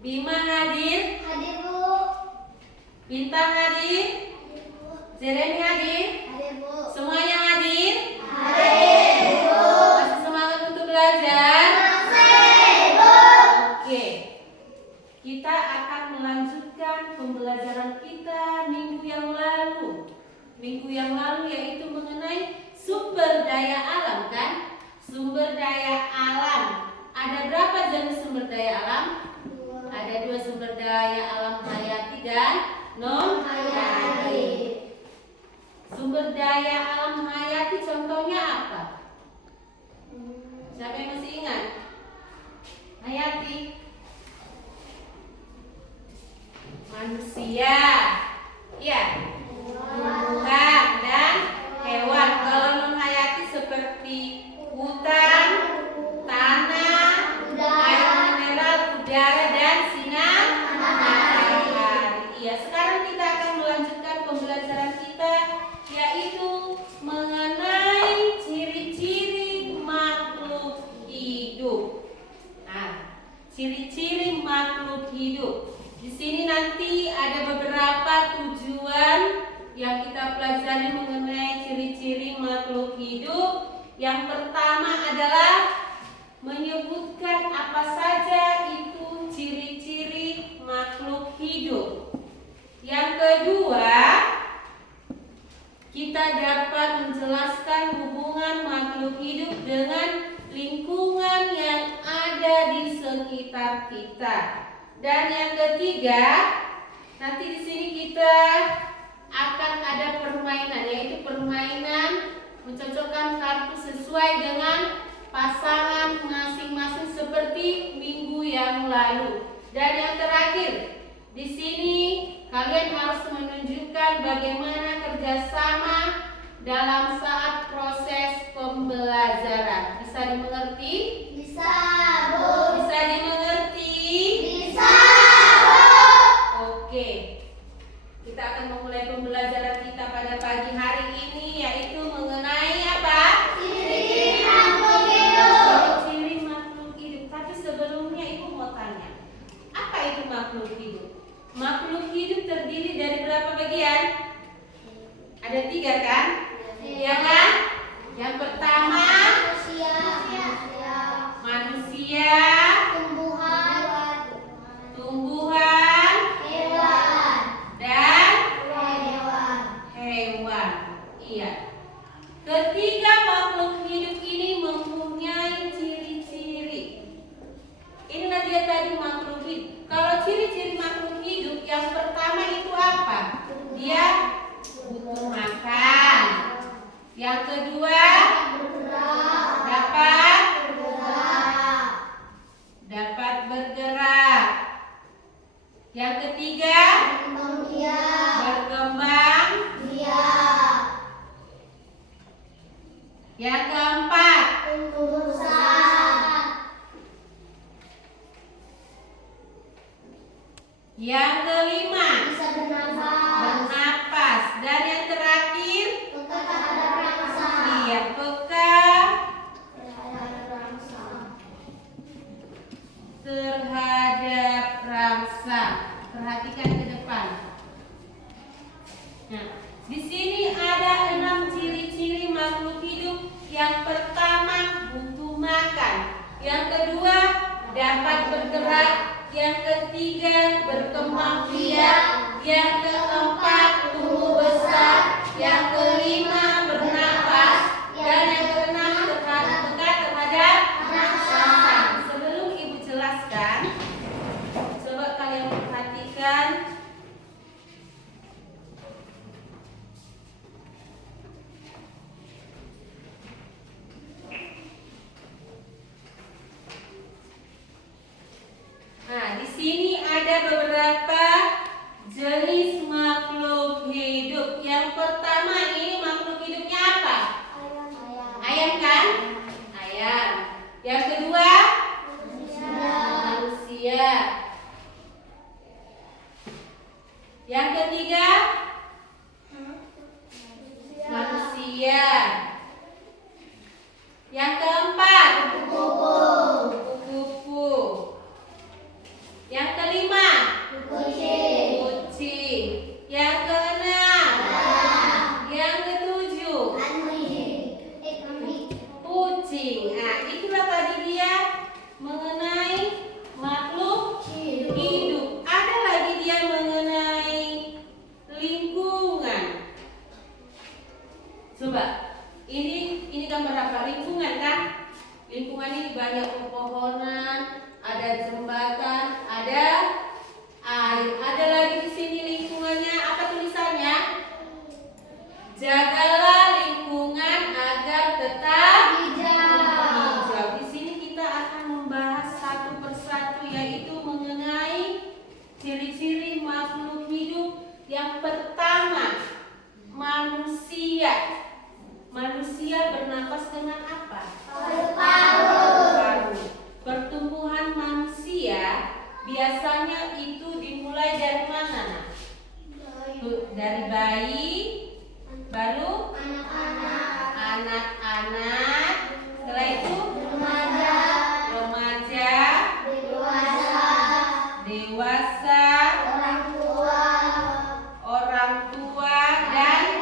Bima hadir? Hadir, Bu. Bintang hadir? Hadir, Bu. Jeremy hadir? Hadir, Bu. Semuanya hadir? Hadir, Bu. Masih semangat untuk belajar? Masih, Bu. Oke. Kita akan melanjutkan pembelajaran kita minggu yang lalu. Minggu yang lalu yaitu mengenai sumber daya alam, kan? Sumber daya alam. Ada berapa jenis sumber daya alam? Ada 2 sumber daya alam, hayati dan non hayati. Sumber daya alam hayati contohnya apa? Siapa yang masih ingat? Hayati. Manusia, ya, tumbuhan dan hewan. Kalau non hayati seperti hutan, tanah, air mineral, udara dan sinar matahari. Iya, sekarang kita akan melanjutkan pembelajaran kita yaitu mengenai ciri-ciri makhluk hidup. Nah, ciri-ciri makhluk hidup. Di sini nanti ada beberapa tujuan yang kita pelajari mengenai ciri-ciri makhluk hidup. Yang pertama adalah menyebutkan apa saja itu ciri-ciri makhluk hidup. Yang kedua, kita dapat menjelaskan hubungan makhluk hidup dengan lingkungan yang ada di sekitar kita. Dan yang ketiga, nanti di sini kita akan ada permainan, yaitu permainan mencocokkan kartu sesuai dengan pasangan masing-masing seperti minggu yang lalu. Dan yang terakhir, di sini kalian harus menunjukkan bagaimana kerjasama dalam saat proses pembelajaran. Bisa dimengerti? Bisa, Bu. Bisa dimengerti? Bisa, Bu. Oke. Kita akan memulai pembelajaran kita pada pagi hari ini yaitu mengenai apa? Ciri-ciri makhluk hidup. Ciri makhluk hidup. Tapi sebelumnya Ibu mau tanya, apa itu makhluk hidup? Makhluk hidup terdiri dari berapa bagian? Ada 3 kan? Iya kan? Yang pertama manusia, tumbuhan, dan hewan. Iya. Ketiga makhluk hidup ini mempunyai ciri-ciri. Inilah dia tadi makhluk hidup. Kalau ciri-ciri makhluk hidup, yang pertama itu apa? Dia butuh makan. Yang kedua, dapat bergerak. Yang ketiga, berkembang. Yang keempat, yang kelima, bernapas. Dan yang terakhir, iya, peka terhadap rangsang. Perhatikan ke depan. Nah, di sini ada 6 ciri-ciri makhluk hidup. Yang pertama, butuh makan. Yang kedua, dapat bergerak. Yang ketiga, berkembang biak. Yang keempat, tumbuh besar. Yang kelima, bernapas. Dan yang keenam, peka terhadap rangsang. Sebelum Ibu jelaskan, coba kalian perhatikan. Nah, di sini ada beberapa jenis makhluk hidup. Yang pertama, ini makhluk hidupnya apa? Ayam kan? Ayam. Yang kedua, manusia. Yang ketiga, manusia. Yang keempat, kupu-kupu. Yang kelima biasanya itu dimulai dari mana? Nak? Dari bayi, baru anak-anak, setelah itu remaja, dewasa, orang tua dan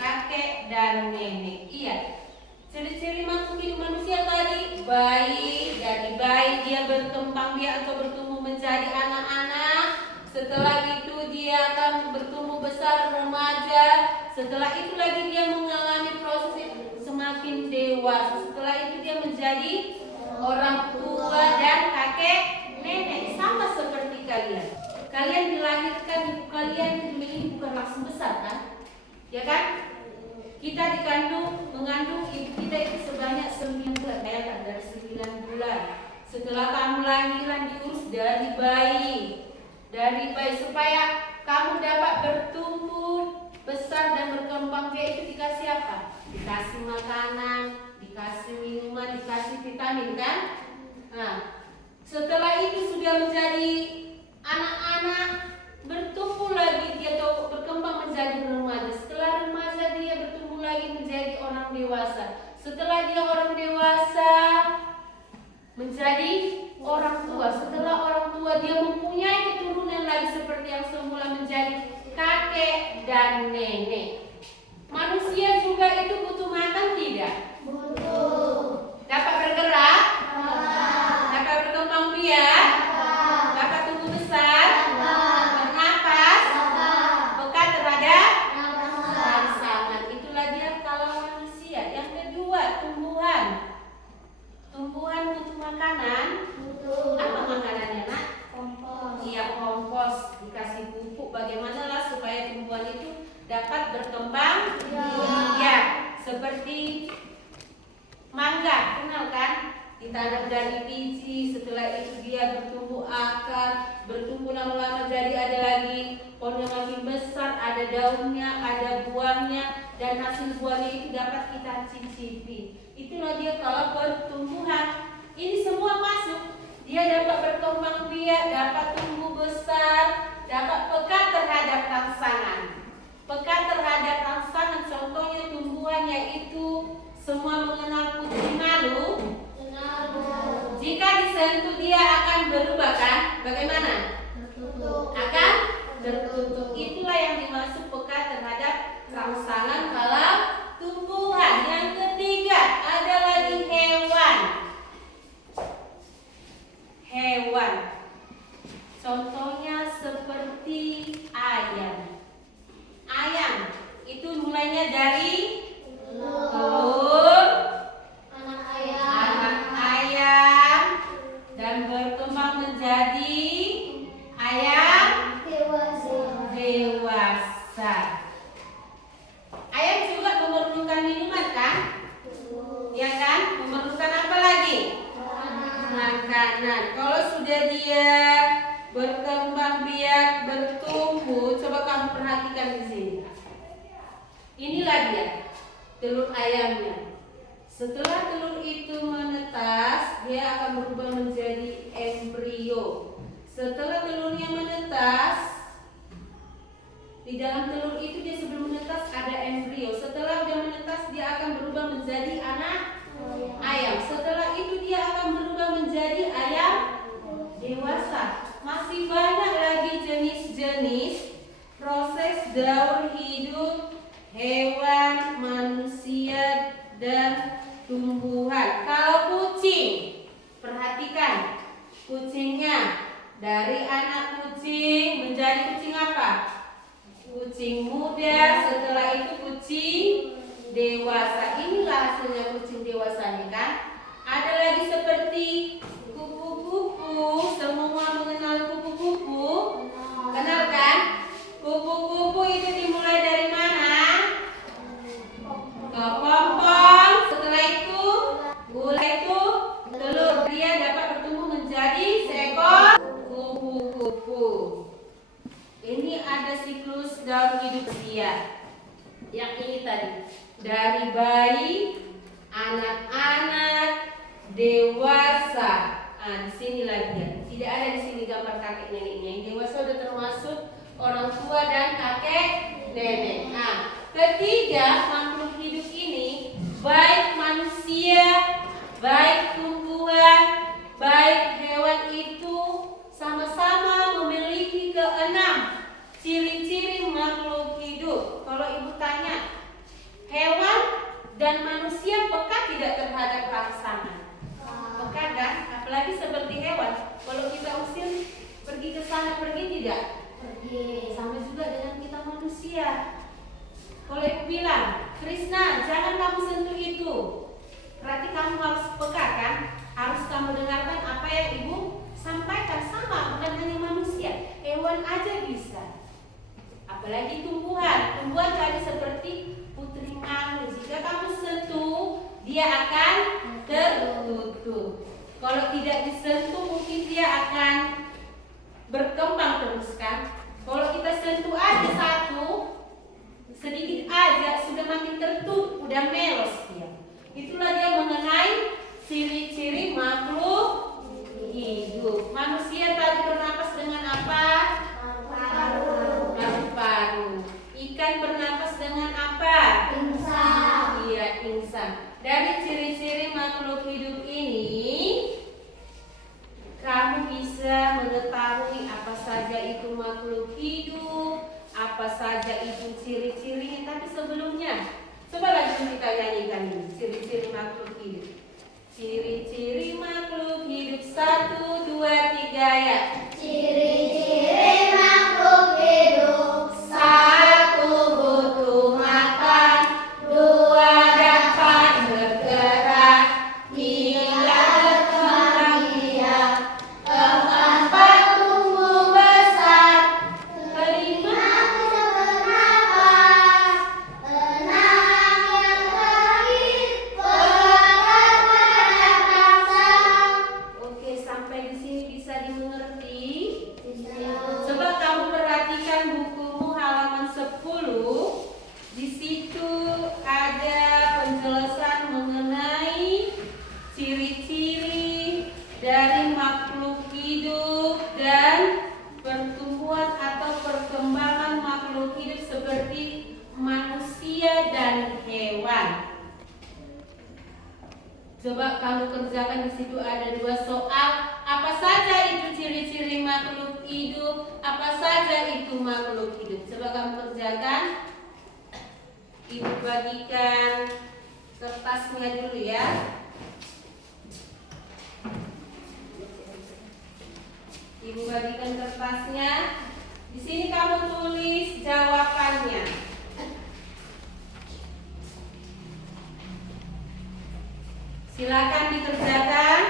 kakek dan nenek. Iya. Ciri-ciri makhluk hidup manusia tadi, bayi, dari bayi dia berkembang biak atau bertumbuh menjadi anak-anak. Setelah itu dia akan bertumbuh besar remaja. Setelah itu lagi dia mengalami proses semakin dewasa. Setelah itu dia menjadi orang tua dan kakek nenek. Sama seperti kalian. Kalian dilahirkan, ibu kalian ini bukan langsung besar kan? Ya kan? Kita mengandung ibu kita itu sebanyak 9 bulan. Bayangkan dari 9 bulan. Setelah kamu lahiran diurus dari bayi supaya kamu dapat bertumbuh besar dan berkembang biak itu dikasih apa? Dikasih makanan, dikasih minuman, dikasih vitamin kan? Nah, setelah itu sudah menjadi anak-anak, bertumbuh lagi dia atau berkembang menjadi remaja. Setelah remaja dia bertumbuh lagi menjadi orang dewasa. Setelah dia orang dewasa menjadi orang tua. Setelah orang tua dia mempunyai keturunan lagi seperti yang semula menjadi kakek dan nenek. Manusia juga itu butuh makan tidak? Dapat bergerak? Dapat berkembang biak? Dapat tumbuh besar? Bernapas? Pekat terhadap rangsangan. Itulah dia kalau manusia. Yang kedua, tumbuhan. Tumbuhan butuh makanan. Apa makanannya, Nak? Iya, kompos. Dikasih pupuk. Bagaimanalah supaya tumbuhan itu dapat berkembang? Ya, seperti mangga, kenal kan? Ditanam dari biji, setelah itu dia bertumbuh akar, bertumbuh lama-lama jadi ada lagi pohon yang makin besar, ada daunnya, ada buahnya, dan hasil buahnya itu dapat kita cicipi. Itulah dia kalau pertumbuhan. Ini semua masuk. Dia dapat berkembang biak, dapat tumbuh besar, dapat pekat terhadap rangsangan. Pekat terhadap rangsangan, contohnya tumbuhan yaitu semua mengenal putih malu. Jika disentuh dia akan berubah kan? Bagaimana? Akan tertutup. Itulah yang dimaksud pekat terhadap rangsangan kalau tumbuhan. Yang ketiga ada lagi hewan. Hewan. Contohnya seperti ayam. Ayam itu mulainya dari telur, anak ayam, dan berkembang menjadi ayam dewasa. Ayam juga memerlukan minuman kan? Ya kan? Memerlukan apa lagi? Makanan. Kalau sudah dia berkembang biak, bertumbuh, coba kamu perhatikan di sini. Inilah dia telur ayamnya. Setelah telur itu menetas, dia akan berubah menjadi embrio. Setelah telurnya menetas, di dalam telur itu dia sebelum menetas ada embrio. Setelah dia menetas, dia akan berubah menjadi anak ayam. Setelah itu dia akan berubah menjadi ayam dewasa. Masih banyak lagi jenis-jenis proses daur hidup hewan, manusia, dan tumbuhan. Kalau kucing, perhatikan kucingnya dari anak kucing menjadi kucing apa? Kucing muda, setelah itu kucing dewasa. Inilah hasilnya kucing dewasanya kan? Ada lagi seperti kupu-kupu. Semua mengenal kupu-kupu? Kenal kan? Kupu-kupu itu dimulai dari mana? Kepompong. Setelah itu telur. Dia dapat bertumbuh menjadi seekor kupu-kupu. Ini ada siklus daur hidup dia. Yang ini tadi dari bayi, anak-anak, dewasa. Di sini lagi ya. Tidak ada di sini gambar kakek neneknya. Yang dewasa sudah termasuk orang tua dan kakek nenek. Ketiga, makhluk hidup ini baik manusia, baik tumbuhan, baik hewan itu sama-sama memiliki keenam ciri-ciri makhluk hidup. Kalau ibu tanya, hewan dan manusia peka tidak terhadap pasangan? Peka kan? Apalagi seperti hewan. Kalau kita usir pergi ke sana, pergi tidak? Pergi. Sama juga dengan kita manusia. Kalau ibu bilang, Krishna, jangan kamu sentuh itu. Berarti kamu harus peka kan? Harus kamu dengarkan apa yang ibu sampaikan. Sama, bukan hanya manusia, hewan aja bisa. Apalagi tumbuhan. Tumbuhan tadi seperti putri malu. Jika kamu sentuh, dia akan tertutup. Kalau tidak disentuh, mungkin dia akan berkembang terus kan. Kalau kita sentuh aja satu, sedikit aja sudah makin tertutup, udah melos dia. Itulah dia mengenai ciri-ciri makhluk hidup. Manusia tadi bernapas dengan apa? Paru-paru. Ikan bernapas dengan apa? Insang. Iya, insang. Dari ciri-ciri makhluk hidup ini, kamu bisa mengetahui apa saja itu makhluk hidup, apa saja itu ciri-cirinya. Tapi sebelumnya, coba lagi kita nyanyikan ini, ciri-ciri makhluk hidup. Ciri-ciri makhluk hidup, 1, 2, 3 ya. Ciri-ciri makhluk hidup. 1, butuh makan. 2, dapat bergerak. 3, berkembang biak. 4, tumbuh besar. 5, Bisa bernapas. 6 yang terakhir berat pada paksa. oke, sampai di sini bisa dimengerti. Bisa. Coba kamu perhatikan bukumu halaman 10. Di situ ada penjelasan mengenai ciri-ciri dari makhluk hidup dan pertumbuhan atau perkembangan makhluk hidup seperti manusia dan hewan. Coba kamu kerjakan, di situ ada 2 soal. Apa saja itu ciri-ciri makhluk hidup? Apa saja itu makhluk hidup? Coba kamu kerjakan. Ibu bagikan kertasnya dulu ya. Ibu bagikan kertasnya. Di sini kamu tulis jawabannya. Silakan dikerjakan.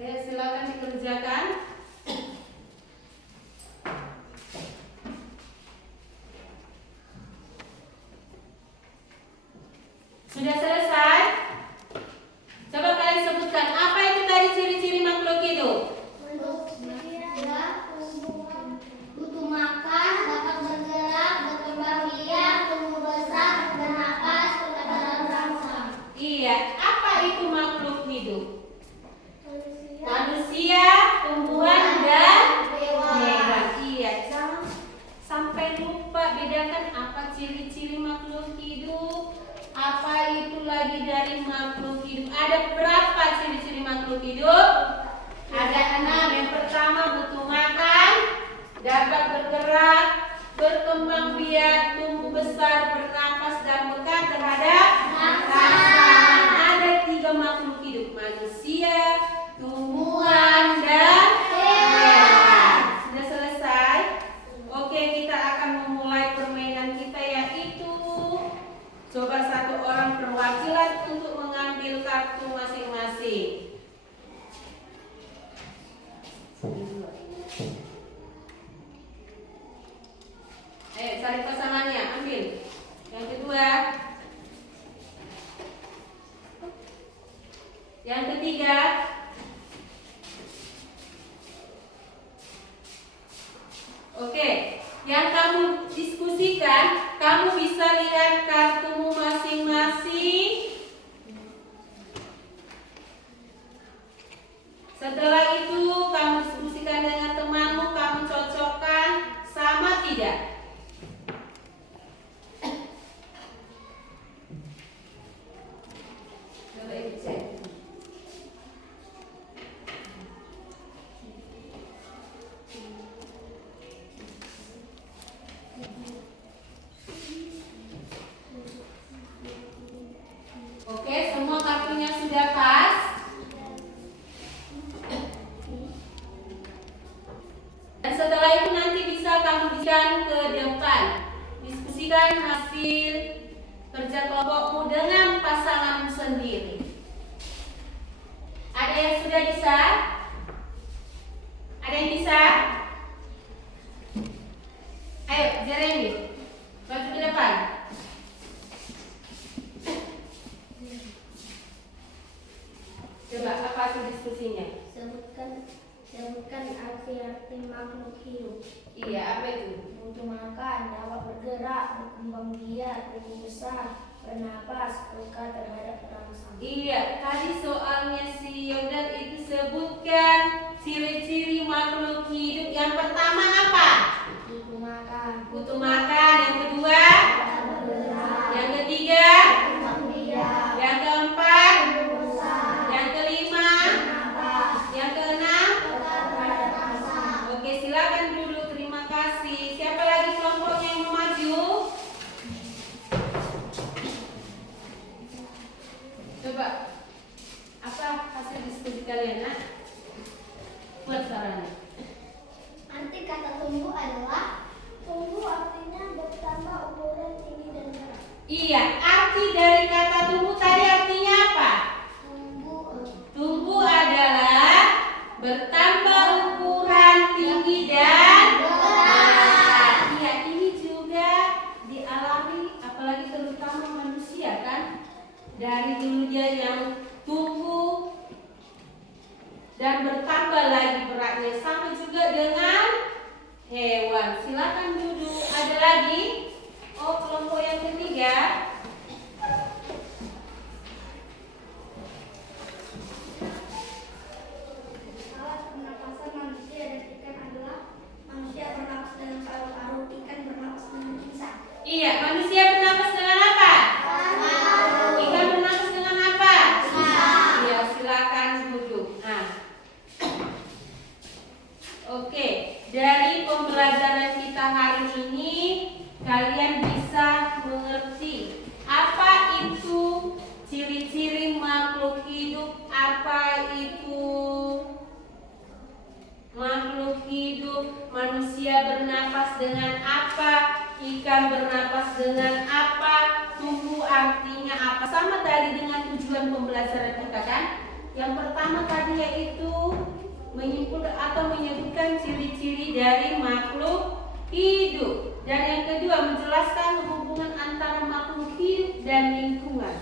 Ayo silakan dikerjakan. Sudah selesai? Coba kalian sebutkan apa itu tadi ciri-ciri makhluk hidup. Manusia, tumbuhan, butuh makan, dapat bergerak, berkembang biak, tumbuh besar, bernapas, pada rasa. Iya, apa itu makhluk hidup? Manusia, tumbuhan, dan hewan. Iya, jangan sampai lupa bedakan apa ciri-ciri makhluk hidup, apa itu lagi dari makhluk hidup. Ada berapa ciri-ciri makhluk hidup? Ada 6. Yang pertama butuh makan, dapat bergerak, berkembang biak, tumbuh besar, bernapas, dan peka terhadap pasangan. Ada 3 makhluk hidup, manusia, tumbuhan, dan hewan. Sudah selesai? Oke, kita akan memulai permainan kita, yaitu coba satu orang perwakilan untuk mengambil kartu masing-masing. ketiga, oke, yang kamu diskusikan, kamu bisa lihat kartumu masing-masing. Setelah itu kamu diskusikan dengan temanmu, kamu cocokkan sama tidak? Coba ibu cek. Oke, semua kartunya sudah pas. Dan setelah itu nanti bisa kamu berikan ke depan. Diskusikan hasil kerja kelompokmu dengan pasanganmu sendiri. Ada yang sudah bisa? Ada yang bisa? Ayo, Jeremy, maju ke depan. Coba, apa itu diskusinya? Sebutkan arti-arti makhluk hidup. Iya, apa itu? Butuh makan, dapat bergerak, berkembang biak, tumbuh besar, bernapas, peka terhadap perangsang. Iya, tadi soalnya si Yordan itu sebutkan ciri-ciri makhluk hidup. Yang pertama apa? Butuh makan, Butuh makan. Yang kedua? dapat bergerak, Yang ketiga? berkembang biak, Yang keempat? tumbuh besar, Yang kelima? bernapas, Yang keenam? peka terhadap perangsang. Oke, silakan dulu. Terima kasih. Siapa lagi kelompoknya yang mau maju? Coba. Apa hasil diskusi kalian, nak? Buat suaranya. Arti kata tumbuh adalah tumbuh artinya bertambah ukuran tinggi dan berat. Iya, arti dari kata tumbuh tadi artinya apa? Tumbuh adalah bertambah ukuran tinggi dan berat. Iya, ini juga dialami apalagi terutama manusia kan. Dari dulu dia yang tumbuh dan bertambah lagi beratnya, sama juga dengan hewan. Silakan duduk. Ada lagi? Oh, kelompok yang ketiga. Alat pernapasan manusia dan ikan adalah manusia bernapas dengan paru-paru, ikan bernapas dengan lisan. Iya, manusia bernapas dengan apa? Ikan bernapas dengan apa? Iya, silakan duduk. Nah, oke, dari pembelajaran kita hari ini kalian bisa mengerti apa itu ciri-ciri makhluk hidup, apa itu makhluk hidup, manusia bernapas dengan apa, ikan bernapas dengan apa, tumbuh artinya apa. Sama tadi dengan tujuan pembelajaran kita kan. Yang pertama tadi yaitu menyimpulkan atau menyebutkan ciri-ciri dari makhluk hidup. Dan yang kedua menjelaskan hubungan antara makhluk hidup dan lingkungan.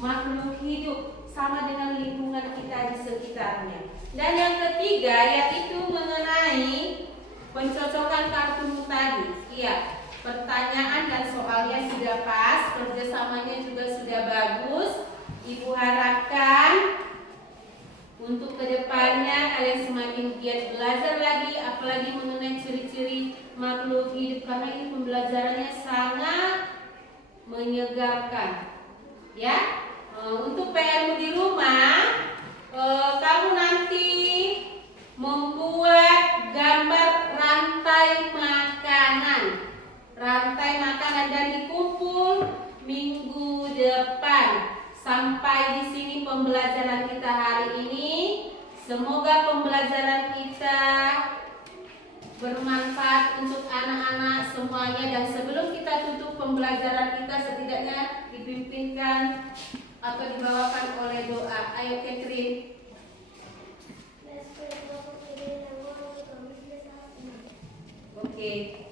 Makhluk hidup sama dengan lingkungan kita di sekitarnya. Dan yang ketiga yaitu mengenai pencocokan kartumu tadi. Iya, pertanyaan dan soalnya sudah pas, kerjasamanya juga sudah bagus. Ibu harapkan untuk kedepannya kalian semakin giat belajar lagi, apalagi mengenai ciri-ciri makhluk hidup, karena ini pembelajarannya sangat menyegarkan. Ya, untuk PR-mu di rumah, kamu nanti membuat gambar rantai makanan dan dikumpul minggu depan. Sampai di sini pembelajaran kita hari ini. Semoga pembelajaran kita bermanfaat untuk anak-anak semuanya. Dan sebelum kita tutup pembelajaran kita, setidaknya dipimpinkan atau dibawakan oleh doa. Ayo Catherine. Oke.